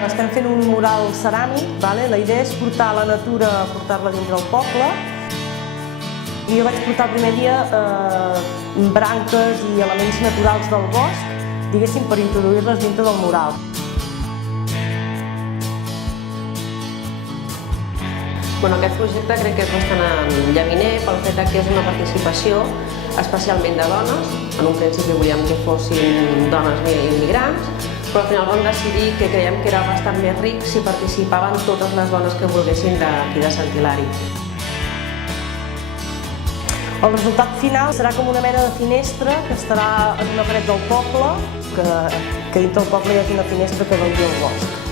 Estem fent un mural ceràmic, la idea és portar la natura, portar-la dintre del poble. I jo vaig portar el primer dia branques i elements naturals del bosc, diguéssim, per introduir-les dintre del mural. Aquest projecte crec que és bastant llaminer pel fet que és una participació especialment de dones. En un principi volíem que fossin dones immigrants, però al final vam decidir que creiem que era bastant més ric si participaven totes les dones que volguessin d'aquí de Sant Hilari. El resultat final serà com una mena de finestra que estarà en una paret del poble, que dintre del poble hi hagi una finestra que doni al bosc.